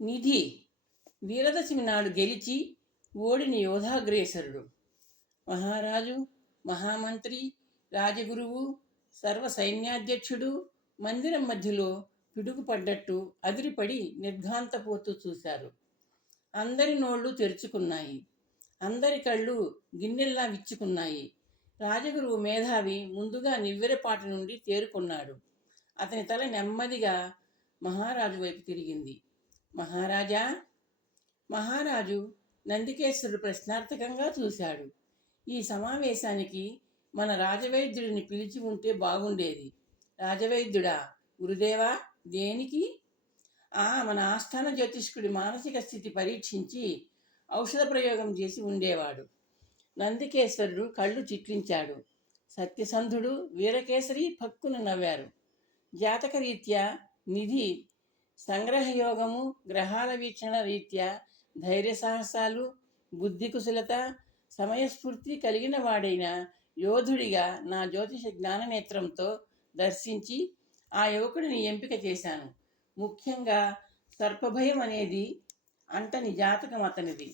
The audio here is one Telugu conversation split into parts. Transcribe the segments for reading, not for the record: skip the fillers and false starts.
నిధి వీరదశమి నాడు గెలిచి ఓడిన యోధాగ్రేసరుడు. మహారాజు, మహామంత్రి, రాజగురువు, సర్వ సైన్యాధ్యక్షుడు మందిరం మధ్యలో పిడుగుపడ్డట్టు అదిరిపడి నిర్ఘాంతపోతూ చూశారు. అందరి నోళ్లు తెరుచుకున్నాయి. అందరి కళ్ళు గిన్నెల్లా విచ్చుకున్నాయి. రాజగురువు మేధావి ముందుగా నివ్వెరపాటు నుండి తేరుకున్నాడు. అతని తల నెమ్మదిగా మహారాజు వైపు తిరిగింది. మహారాజా. మహారాజు నందికేశ్వరుడు ప్రశ్నార్థకంగా చూశాడు. ఈ సమావేశానికి మన రాజవైద్యుడిని పిలిచి ఉంటే బాగుండేది. రాజవైద్యుడా? గురుదేవా, దేనికి? మన ఆస్థాన జ్యోతిష్కుడి మానసిక స్థితి పరీక్షించి ఔషధ ప్రయోగం చేసి ఉండేవాడు. నందికేశ్వరుడు కళ్ళు చిట్లించాడు. సత్యసంధుడు, వీరకేసరి పక్కున నవ్వారు. జాతకరీత్యా నిధి సంగ్రహయోగము, గ్రహాల వీక్షణ రీత్యా ధైర్య సాహసాలు, బుద్ధి కుశలత, సమయస్ఫూర్తి కలిగిన వాడైన యోధుడిగా నా జ్యోతిష జ్ఞాననేత్రంతో దర్శించి ఆ యువకుడిని ఎంపిక చేశాను. ముఖ్యంగా సర్పభయం అనేది అంటని జాతకం అతనిది.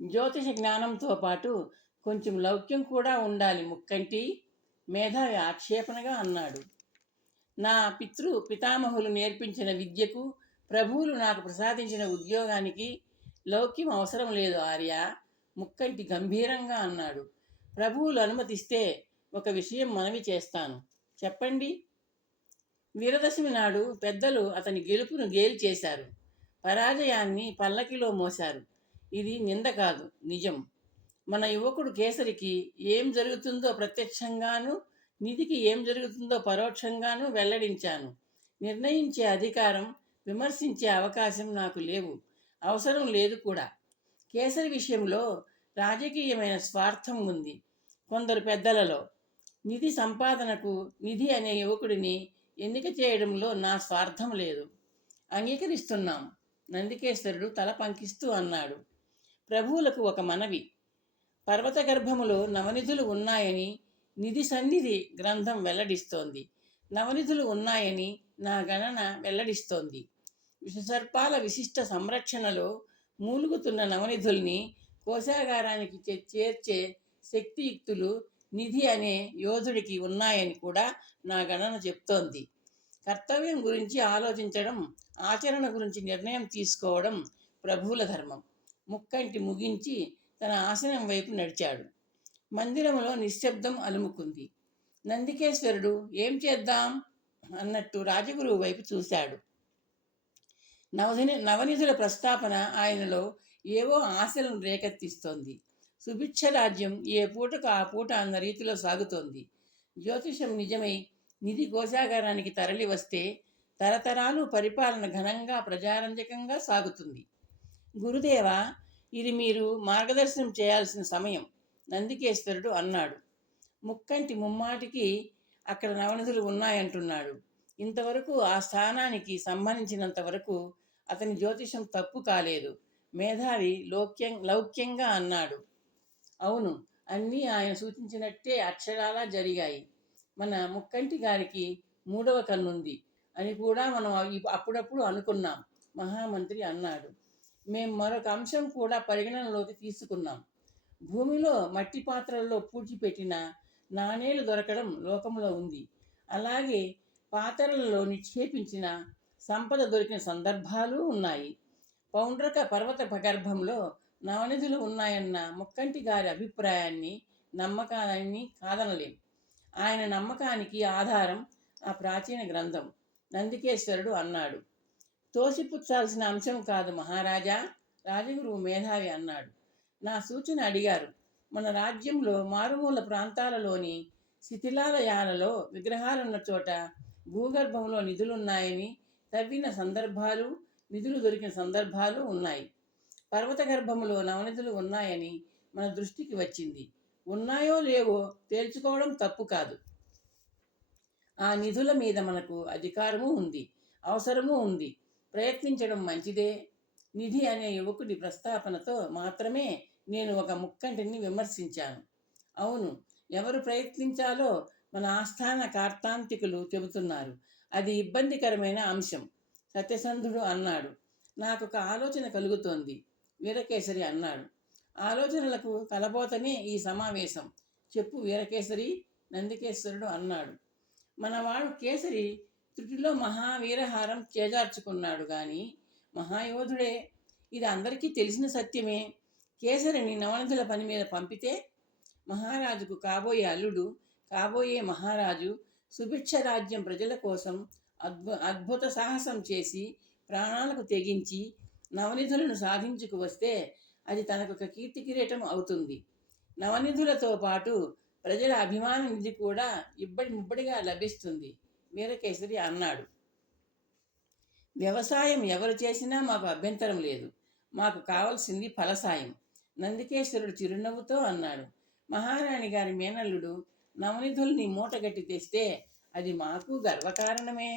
జ్యోతిష జ్ఞానంతో పాటు కొంచెం లౌక్యం కూడా ఉండాలి ముక్కంటి, మేధావి ఆక్షేపణగా అన్నాడు. నా పితామహులు నేర్పించిన విద్యకు, ప్రభువులు నాకు ప్రసాదించిన ఉద్యోగానికి లౌక్యం అవసరం లేదు ఆర్య, ముక్కంటి గంభీరంగా అన్నాడు. ప్రభువులు అనుమతిస్తే ఒక విషయం మనవి చేస్తాను. చెప్పండి. వీరదశమి నాడు పెద్దలు అతని గెలుపును గేలి చేశారు. పరాజయాన్ని పల్లకిలో మోశారు. ఇది నింద కాదు, నిజం. మన యువకుడు కేసరికి ఏం జరుగుతుందో ప్రత్యక్షంగాను, నిధికి ఏం జరుగుతుందో పరోక్షంగాను వెల్లడించాను. నిర్ణయించే అధికారం, విమర్శించే అవకాశం నాకు లేవు, అవసరం లేదు కూడా. కేసరి విషయంలో రాజకీయమైన స్వార్థం ఉంది కొందరు పెద్దలలో. నిధి సంపాదనకు నిధి అనే యువకుడిని ఎన్నిక చేయడంలో నా స్వార్థం లేదు. అంగీకరిస్తున్నాం, నందికేశ్వరుడు తల పంకిస్తూ అన్నాడు. ప్రభువులకు ఒక మనవి. పర్వత గర్భములో నవనిధులు ఉన్నాయని నిధి సన్నిధి గ్రంథం వెల్లడిస్తోంది. నవనిధులు ఉన్నాయని నా గణన వెల్లడిస్తోంది. విషసర్పాల విశిష్ట సంరక్షణలో మూలుగుతున్న నవనిధుల్ని కోశాగారానికి చేర్చే శక్తియుక్తులు నిధి అనే యోధుడికి ఉన్నాయని కూడా నా గణన చెప్తోంది. కర్తవ్యం గురించి ఆలోచించడం, ఆచరణ గురించి నిర్ణయం తీసుకోవడం ప్రభువుల ధర్మం. ముక్కంటి ముగించి తన ఆసనం వైపు నడిచాడు. మందిరంలో నిశ్శబ్దం అలుముకుంది. నందికేశ్వరుడు ఏం చేద్దాం అన్నట్టు రాజగురువు వైపు చూశాడు. నవనిధుల ప్రస్తాపన ఆయనలో ఏవో ఆశలను రేకెత్తిస్తోంది. సుభిక్ష రాజ్యం ఏ పూటకు ఆ పూట అన్న రీతిలో సాగుతోంది. జ్యోతిషం నిజమై నిధి కోశాగారానికి తరలి వస్తే తరతరాలు పరిపాలన ఘనంగా ప్రజారంజకంగా సాగుతుంది. గురుదేవ, ఇది మీరు మార్గదర్శనం చేయాల్సిన సమయం, నందికేశ్వరుడు అన్నాడు. ముక్కంటి ముమ్మాటికి అక్కడ నవనిధులు ఉన్నాయంటున్నాడు. ఇంతవరకు ఆ స్థానానికి సంబంధించినంత వరకు అతని జ్యోతిషం తప్పు కాలేదు. మేధావి లౌక్యంగా అన్నాడు. అవును, అన్నీ ఆయన సూచించినట్టే అక్షరాలా జరిగాయి. మన ముక్కంటి గారికి 3వ కన్నుంది అని కూడా మనం అప్పుడప్పుడు అనుకున్నాం, మహామంత్రి అన్నాడు. మేం మరొక అంశం కూడా పరిగణనలోకి తీసుకున్నాం. భూమిలో మట్టి పాత్రల్లో పూడ్చిపెట్టిన నాణేలు దొరకడం లోకంలో ఉంది. అలాగే పాత్రలలో నిక్షేపించిన సంపద దొరికిన సందర్భాలు ఉన్నాయి. పౌండ్రక పర్వత గర్భంలో నవనిధులు ఉన్నాయన్న ముక్కంటి గారి అభిప్రాయాన్ని, నమ్మకాన్ని కాదనలేం. ఆయన నమ్మకానికి ఆధారం ఆ ప్రాచీన గ్రంథం, నందికేశ్వరుడు అన్నాడు. తోసిపుచ్చాల్సిన అంశం కాదు మహారాజా, రాజగురువు మేధావి అన్నాడు. నా సూచన అడిగారు. మన రాజ్యంలో మారుమూల ప్రాంతాలలోని శిథిలాలయాలలో విగ్రహాలున్న చోట భూగర్భంలో నిధులున్నాయని తవ్విన సందర్భాలు, నిధులు దొరికిన సందర్భాలు ఉన్నాయి. పర్వత గర్భంలో నవనిధులు ఉన్నాయని మన దృష్టికి వచ్చింది. ఉన్నాయో లేవో తేల్చుకోవడం తప్పు కాదు. ఆ నిధుల మీద మనకు అధికారము ఉంది, అవసరము ఉంది. ప్రయత్నించడం మంచిదే. నిధి అనే యువకుడి ప్రస్తాపనతో మాత్రమే నేను ఒక ముక్కంటిని విమర్శించాను. అవును, ఎవరు ప్రయత్నించాలో మన ఆస్థాన కార్తాంతికులు చెబుతున్నారు. అది ఇబ్బందికరమైన అంశం. సత్యసంధుడు అన్నాడు. నాకొక ఆలోచన కలుగుతోంది. వీరకేసరి అన్నాడు. ఆలోచనలకు కలబోతనే ఈ సమావేశం. చెప్పు వీరకేసరి, నందికేశ్వరుడు అన్నాడు. మనవాడు కేసరి త్రుటిలో మహావీరహారం చేజార్చుకున్నాడు గాని మహాయోధుడే. ఇది అందరికీ తెలిసిన సత్యమే. కేసరిని నవనిధుల పని మీద పంపితే మహారాజుకు కాబోయే అల్లుడు, కాబోయే మహారాజు సుభిక్ష రాజ్యం ప్రజల కోసం అద్భుత సాహసం చేసి ప్రాణాలకు తెగించి నవనిధులను సాధించుకు వస్తే అది తనకొక కీర్తి కిరీటం అవుతుంది. నవనిధులతో పాటు ప్రజల అభిమాన నిధి కూడా ఇబ్బడి ముబ్బడిగా లభిస్తుంది. వీరకేసరి అన్నాడు. వ్యవసాయం ఎవరు చేసినా మాకు అభ్యంతరం లేదు. మాకు కావలసింది ఫలసాయం. నందికేశ్వరుడు చిరునవ్వుతో అన్నాడు. మహారాణి గారి మేనల్లుడు నవనిధుల్ని మూటగట్టి తెస్తే అది మాకు గర్వకారణమే.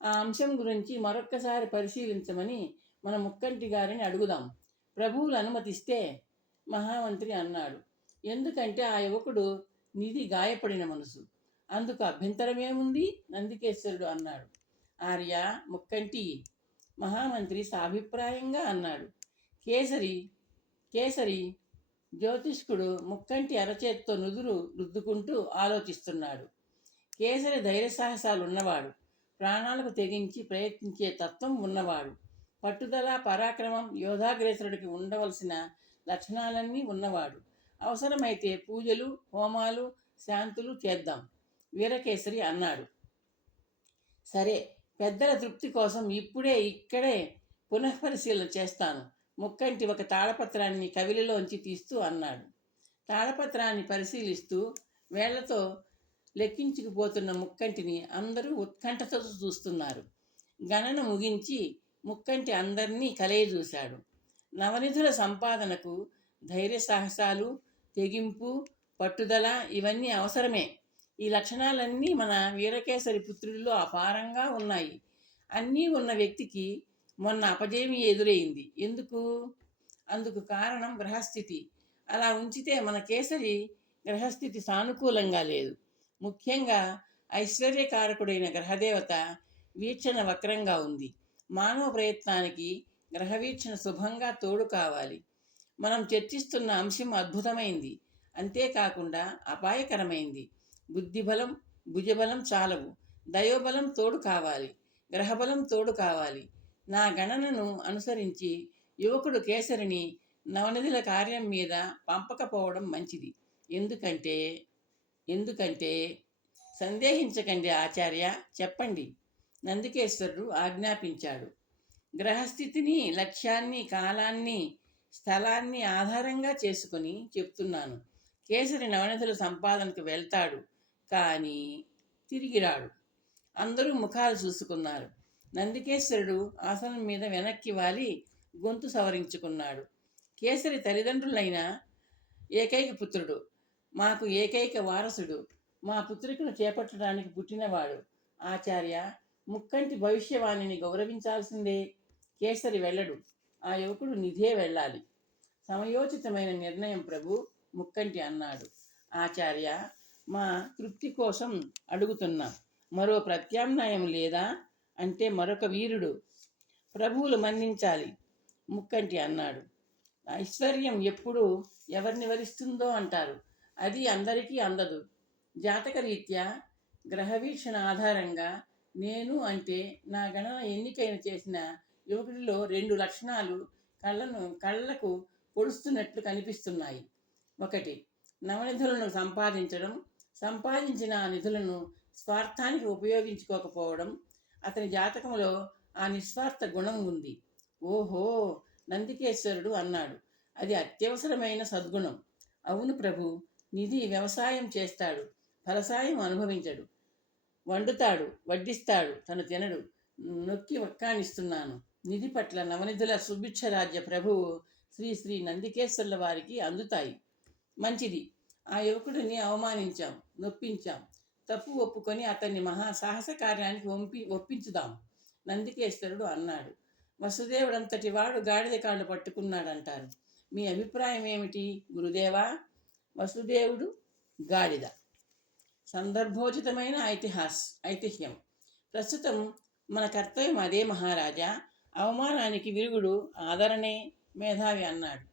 ఆ అంశం గురించి మరొక్కసారి పరిశీలించమని మన ముక్కంటి గారిని అడుగుదాం. ప్రభువులు అనుమతిస్తే మహామంత్రి అన్నాడు. ఎందుకంటే ఆ యువకుడు నిధి గాయపడిన మనసు. అందుకు అభ్యంతరమేముంది? నందికేశ్వరుడు అన్నాడు. ఆర్య, ముక్కంటి, మహామంత్రి సాభిప్రాయంగా అన్నాడు. కేసరి జ్యోతిష్కుడు ముక్కంటి అరచేత్తో నుదురు రుద్దుకుంటూ ఆలోచిస్తున్నాడు. కేసరి ధైర్య సాహసాలు ఉన్నవాడు. ప్రాణాలకు తెగించి ప్రయత్నించే తత్వం ఉన్నవాడు. పట్టుదల, పరాక్రమం, యోధాగ్రేసరుడికి ఉండవలసిన లక్షణాలన్నీ ఉన్నవాడు. అవసరమైతే పూజలు, హోమాలు, శాంతులు చేద్దాం, వీరకేసరి అన్నాడు. సరే, పెద్దల తృప్తి కోసం ఇక్కడే పునఃపరిశీలన చేస్తాను. ముక్కంటి ఒక తాళపత్రాన్ని కవిలిలోంచి తీస్తూ అన్నాడు. తాళపత్రాన్ని పరిశీలిస్తూ వేళ్లతో లెక్కించుకుపోతున్న ముక్కంటిని అందరూ ఉత్కంఠతో చూస్తున్నారు. గణన ముగించి ముక్కంటి అందరినీ కలయజూశాడు. నవనిధుల సంపాదనకు ధైర్య సాహసాలు, తెగింపు, పట్టుదల ఇవన్నీ అవసరమే. ఈ లక్షణాలన్నీ మన వీరకేసరి పుత్రుడిలో అపారంగా ఉన్నాయి. అన్నీ ఉన్న వ్యక్తికి మొన్న అపజయం ఎదురైంది. అందుకు కారణం గ్రహస్థితి. అలా ఉంచితే మన కేసరి గ్రహస్థితి సానుకూలంగా లేదు. ముఖ్యంగా ఐశ్వర్యకారకుడైన గ్రహదేవత వీక్షణ వక్రంగా ఉంది. మానవ ప్రయత్నానికి గ్రహవీక్షణ శుభంగా తోడు కావాలి. మనం చర్చిస్తున్న అంశం అద్భుతమైంది, అంతేకాకుండా అపాయకరమైంది. బుద్ధిబలం, భుజబలం చాలవు, దయోబలం తోడు కావాలి, గ్రహబలం తోడు కావాలి. నా గణనను అనుసరించి యువకుడు కేసరిని నవనిధుల కార్యం మీద పంపకపోవడం మంచిది. ఎందుకంటే సందేహించకండి ఆచార్య, చెప్పండి, నందికేశ్వరుడు ఆజ్ఞాపించాడు. గ్రహస్థితిని, లక్ష్యాన్ని, కాలాన్ని, స్థలాన్ని ఆధారంగా చేసుకుని చెప్తున్నాను. కేసరి నవనిధుల సంపాదనకు వెళ్తాడు, కానీ తిరిగి రాడు. అందరూ ముఖాలు చూసుకున్నారు. నందికేశ్వరుడు ఆసనం మీద వెనక్కి వాలి గొంతు సవరించుకున్నాడు. కేసరి తల్లిదండ్రులైన ఏకైక పుత్రుడు, మాకు ఏకైక వారసుడు, మా పుత్రికను చేపట్టడానికి పుట్టినవాడు. ఆచార్య, ముక్కంటి భవిష్యవాణిని గౌరవించాల్సిందే. కేసరి వెళ్ళడు, ఆ యువకుడు నిధే వెళ్ళాలి. సమయోచితమైన నిర్ణయం ప్రభు, ముక్కంటి అన్నాడు. ఆచార్య, మా తృప్తి కోసం అడుగుతున్నా. మరో ప్రత్యామ్నాయం లేదా? అంటే మరొక వీరుడు ప్రభువులు మన్నించాలి, ముక్కంటి అన్నాడు. ఐశ్వర్యం ఎప్పుడు ఎవరిని వరిస్తుందో అంటారు. అది అందరికీ అందదు. జాతకరీత్యా గ్రహవీక్షణ ఆధారంగా నేను అంటే నా గణన ఎన్నికైన చేసిన యువకుడిలో 2 లక్షణాలు కళ్ళకు పొడుస్తున్నట్లు కనిపిస్తున్నాయి. 1, నవనిధులను సంపాదించడం, సంపాదించిన ఆ నిధులను స్వార్థానికి ఉపయోగించుకోకపోవడం. అతని జాతకంలో ఆ నిస్వార్థ గుణం ఉంది. ఓహో, నందికేశ్వరుడు అన్నాడు. అది అత్యవసరమైన సద్గుణం. అవును ప్రభు, నిధి వ్యవసాయం చేస్తాడు, ఫలసాయం అనుభవించడు. వండుతాడు, వడ్డిస్తాడు, తను తినడు. నొక్కి వక్కానిస్తున్నాను. నిధి పట్ల నవనిధుల సుభిక్ష రాజ్య ప్రభువు శ్రీ శ్రీ నందికేశ్వరుల వారికి అందుతాయి. మంచిది. ఆ యువకుడిని అవమానించాం, నొప్పించాం. తప్పు ఒప్పుకొని అతన్ని మహాసాహస కార్యానికి ఒప్పించుదాం, నందికేశ్వరుడు అన్నాడు. వసుదేవుడంతటి వాడు గాడిద కాళ్ళు పట్టుకున్నాడంటారు. మీ అభిప్రాయం ఏమిటి గురుదేవా? వసుదేవుడు గాడిద సందర్భోచితమైన ఐతిహ్యం. ప్రస్తుతం మన కర్తవ్యం అదే మహారాజా. అవమానానికి విరుగుడు ఆదరణే మేధావి అన్నాడు.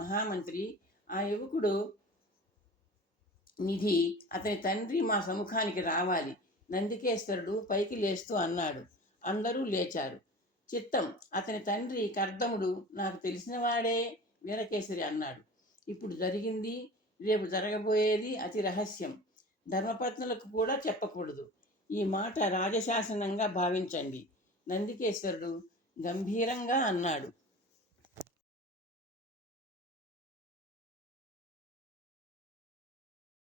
మహామంత్రి, ఆ యువకుడు నిధి అతని తండ్రి మా సముఖానికి రావాలి. నందికేశ్వరుడు పైకి లేస్తూ అన్నాడు. అందరూ లేచారు. చిత్తం, అతని తండ్రి కర్దముడు నాకు తెలిసినవాడే. వీరకేసరి అన్నాడు. ఇప్పుడు జరిగింది, రేపు జరగబోయేది అతి రహస్యం. ధర్మపత్నులకు కూడా చెప్పకూడదు. ఈ మాట రాజశాసనంగా భావించండి. నందికేశ్వరుడు గంభీరంగా అన్నాడు.